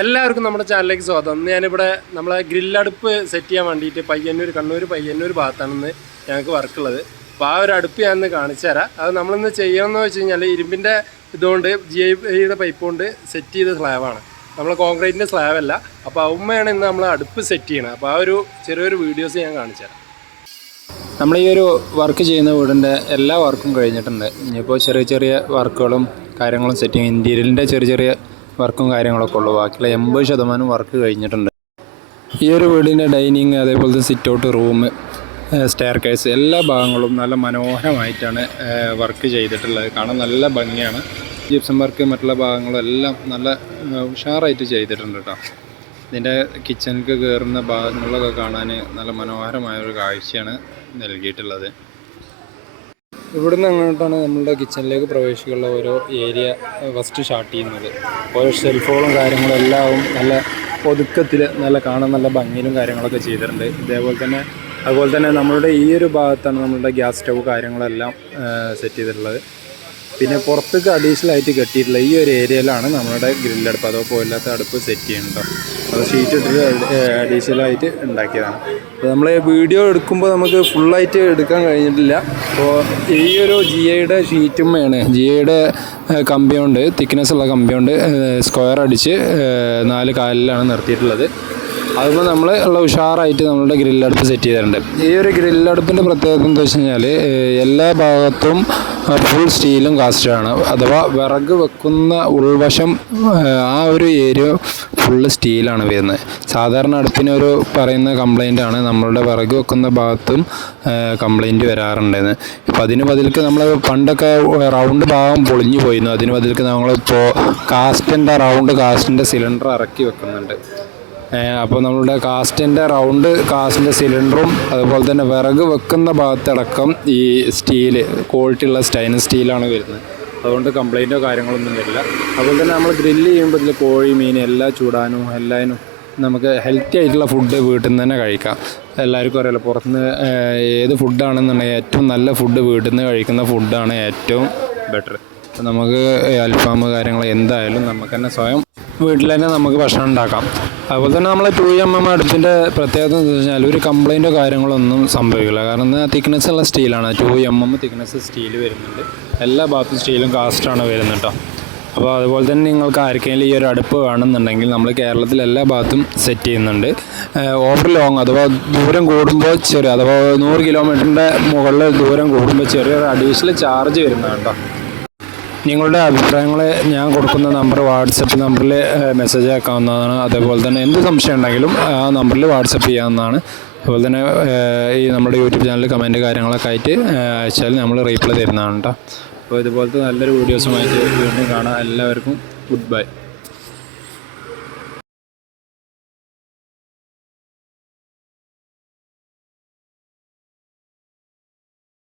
എല്ലാവർക്കും നമ്മുടെ ചാനലിലേക്ക് സ്വാഗതം. ഞാനിവിടെ നമ്മളെ ഗ്രില്ലടുപ്പ് സെറ്റ് ചെയ്യാൻ വേണ്ടിയിട്ട് പയ്യന്നൂർ കണ്ണൂർ പയ്യന്നൂർ ഭാഗത്താണെന്ന് ഞങ്ങൾക്ക് വർക്കുള്ളത്. അപ്പോൾ ആ ഒരു അടുപ്പ് ഞാൻ ഇന്ന് കാണിച്ചു തരാം. അത് നമ്മളിന്ന് ചെയ്യണമെന്ന് വെച്ച് കഴിഞ്ഞാൽ ഇരുമ്പിന്റെ ഇതുകൊണ്ട് ജി ഐ യുടെ പൈപ്പ് കൊണ്ട് സെറ്റ് ചെയ്ത സ്ലാബാണ്. നമ്മൾ കോൺക്രീറ്റിന്റെ സ്ലാബ് അല്ല അപ്പോൾ ഉമ്മയാണ് ഇന്ന് നമ്മൾ അടുപ്പ് സെറ്റ് ചെയ്യണത്. അപ്പോൾ ആ ഒരു ചെറിയൊരു വീഡിയോസ് ഞാൻ കാണിച്ചു തരാം. നമ്മൾ ഈ ഒരു വർക്ക് ചെയ്യുന്ന വീടിന്റെ എല്ലാ വർക്കും കഴിഞ്ഞിട്ടുണ്ട്. ഇനിയിപ്പോൾ ചെറിയ ചെറിയ വർക്കുകളും കാര്യങ്ങളും സെറ്റിങ് ഇന്റീരിയലിന്റെ ചെറിയ ചെറിയ വർക്കും കാര്യങ്ങളൊക്കെ ഉള്ളൂ. ബാക്കിയുള്ള എൺപത് ശതമാനം വർക്ക് കഴിഞ്ഞിട്ടുണ്ട്. ഈ ഒരു വീടിന്റെ ഡൈനിങ് അതേപോലത്തെ sit out room staircase എല്ലാ ഭാഗങ്ങളും നല്ല മനോഹരമായിട്ടാണ് വർക്ക് ചെയ്തിട്ടുള്ളത്. കാണാൻ നല്ല ഭംഗിയാണ്. ജിപ്സം വർക്ക് മറ്റുള്ള ഭാഗങ്ങളും എല്ലാം നല്ല ഉഷാറായിട്ട് ചെയ്തിട്ടുണ്ട് കേട്ടോ. ഇതിന്റെ കിച്ചണിൽ കയറുന്ന ഭാഗങ്ങളൊക്കെ കാണാൻ നല്ല മനോഹരമായ ഒരു കാഴ്ചയാണ് നൽകിയിട്ടുള്ളത്. ഇവിടുന്ന് അങ്ങോട്ടാണ് നമ്മളുടെ കിച്ചണിലേക്ക് പ്രവേശിക്കാനുള്ള ഓരോ ഏരിയ ഫസ്റ്റ് സ്റ്റാർട്ട് ചെയ്യുന്നത്. ഓരോ ഷെൽഫുകളും കാര്യങ്ങളും എല്ലാം നല്ല ഒതുക്കത്തിൽ നല്ല കാണാൻ നല്ല ഭംഗിയിലും കാര്യങ്ങളൊക്കെ ചെയ്തിട്ടുണ്ട്. ഇതേപോലെ തന്നെ അതുപോലെ തന്നെ നമ്മളുടെ ഈ ഒരു ഭാഗത്താണ് നമ്മളുടെ ഗ്യാസ് സ്റ്റവ് കാര്യങ്ങളെല്ലാം സെറ്റ് ചെയ്തിട്ടുള്ളത്. പിന്നെ പുറത്തേക്ക് അഡീഷണൽ ആയിട്ട് കെട്ടിയിട്ടുള്ള ഈ ഒരു ഏരിയയിലാണ് നമ്മുടെ ഗ്രില്ലടുപ്പ് അതോ പോയില്ലാത്ത അടുപ്പ് സെറ്റ് ചെയ്യുന്നുണ്ടോ അത് ഷീറ്റ് ഇട്ടിട്ട് അഡീഷണൽ ആയിട്ട് ഉണ്ടാക്കിയതാണ്. അപ്പോൾ നമ്മൾ വീഡിയോ എടുക്കുമ്പോൾ നമുക്ക് ഫുള്ളായിട്ട് എടുക്കാൻ കഴിഞ്ഞിട്ടില്ല. അപ്പോൾ ഈ ഒരു ജി ഐയുടെ ഷീറ്റുമ്മയാണ് ജി ഐയുടെ കമ്പിയുണ്ട്. തിക്നെസ് ഉള്ള കമ്പിയുണ്ട്. സ്ക്വയർ അടിച്ച് നാല് കാലിലാണ് നിർത്തിയിട്ടുള്ളത്. അതുമ്പോൾ നമ്മൾ ഉള്ള ഉഷാറായിട്ട് നമ്മളുടെ ഗ്രില്ലടുപ്പ് സെറ്റ് ചെയ്തിട്ടുണ്ട്. ഈ ഒരു ഗ്രില്ലടുപ്പിന്റെ പ്രത്യേകത എന്താ വെച്ച് കഴിഞ്ഞാൽ എല്ലാ ഭാഗത്തും ഫുൾ സ്റ്റീലും കാസ്റ്റാണ് അഥവാ വിറക് വെക്കുന്ന ഉൾവശം ആ ഒരു ഏരിയ ഫുള്ള് സ്റ്റീലാണ് വരുന്നത്. സാധാരണ അടുപ്പിന് ഒരു പറയുന്ന കംപ്ലൈന്റ് ആണ് നമ്മളുടെ വിറക് വെക്കുന്ന ഭാഗത്തും കംപ്ലൈന്റ് വരാറുണ്ടെന്ന്. ഇപ്പം അതിന് പതിലേക്ക് നമ്മൾ പണ്ടൊക്കെ റൗണ്ട് ഭാഗം പൊളിഞ്ഞു പോയിരുന്നു. അതിന് പതിലേക്ക് നമ്മളിപ്പോൾ കാസ്റ്റിന്റെ റൗണ്ട് കാസ്റ്റിന്റെ സിലിണ്ടർ ഇറക്കി വെക്കുന്നുണ്ട്. അപ്പോൾ നമ്മളുടെ കാസ്റ്റിന്റെ റൗണ്ട് കാസ്റ്റിന്റെ സിലിണ്ടറും അതുപോലെ തന്നെ വിറക് വെക്കുന്ന ഭാഗത്തടക്കം ഈ സ്റ്റീൽ ക്വാളിറ്റി ഉള്ള സ്റ്റൈനസ് സ്റ്റീലാണ് വരുന്നത്. അതുകൊണ്ട് കംപ്ലൈന്റോ കാര്യങ്ങളൊന്നും വരില്ല. അതുപോലെ തന്നെ നമ്മൾ ഗ്രില്ല് ചെയ്യുമ്പോൾ ഇതിൽ കോഴി മീൻ എല്ലാം ചൂടാനും എല്ലാതിനും നമുക്ക് ഹെൽത്തി ആയിട്ടുള്ള ഫുഡ് വീട്ടിൽ നിന്ന് തന്നെ കഴിക്കാം. എല്ലാവർക്കും അറിയാലോ പുറത്തുനിന്ന് നിന്ന് ഏത് ഫുഡാണെന്നുണ്ടെങ്കിൽ ഏറ്റവും നല്ല ഫുഡ് വീട്ടിൽ നിന്ന് കഴിക്കുന്ന ഫുഡാണ് ഏറ്റവും ബെറ്റർ നമുക്ക് അൽഫാം കാര്യങ്ങൾ എന്തായാലും നമുക്ക് തന്നെ സ്വയം വീട്ടിൽ തന്നെ നമുക്ക് ഭക്ഷണം ഉണ്ടാക്കാം. അതുപോലെ തന്നെ നമ്മളെ ടു എം എം അടുപ്പിന്റെ പ്രത്യേകത എന്ന് വെച്ചാൽ ഒരു കംപ്ലൈന്റോ കാര്യങ്ങളൊന്നും സംഭവിക്കില്ല. കാരണം തിക്നെസ് ഉള്ള സ്റ്റീലാണ് two M M thickness steel വരുന്നുണ്ട്. എല്ലാ ഭാഗത്തും സ്റ്റീലും കാസ്റ്റാണ് വരുന്നത് കേട്ടോ. അപ്പോൾ അതുപോലെ തന്നെ നിങ്ങൾക്ക് ആർക്കെങ്കിലും ഈ ഒരു അടുപ്പ് വേണമെന്നുണ്ടെങ്കിൽ നമ്മൾ കേരളത്തിൽ എല്ലാ ഭാഗത്തും സെറ്റ് ചെയ്യുന്നുണ്ട്. ഓവർ ലോങ് അഥവാ ദൂരം കൂടുമ്പോൾ ചെറിയ അഥവാ നൂറ് കിലോമീറ്ററിന്റെ മുകളിൽ ദൂരം കൂടുമ്പോൾ ചെറിയൊരു അഡീഷണൽ ചാർജ് വരുന്നതാണ് കേട്ടോ. നിങ്ങളുടെ അഭിപ്രായങ്ങൾ ഞാൻ കൊടുക്കുന്ന നമ്പർ വാട്സപ്പ് നമ്പറിൽ മെസ്സേജ് ആക്കാവുന്നതാണ് അതേപോലെ തന്നെ എന്ത് സംശയം ഉണ്ടെങ്കിലും ആ നമ്പറിൽ വാട്സപ്പ് ചെയ്യാവുന്നതാണ്. അതുപോലെ തന്നെ ഈ നമ്മുടെ യൂട്യൂബ് ചാനലിൽ കമന്റ് കാര്യങ്ങളൊക്കെ ആയിട്ട് അയച്ചാൽ നമ്മൾ റീപ്ലൈ തരുന്നതാണ് കേട്ടോ അപ്പോൾ ഇതുപോലത്തെ നല്ലൊരു വീഡിയോസുമായിട്ട് വീണ്ടും കാണാം. എല്ലാവർക്കും ഗുഡ് ബൈ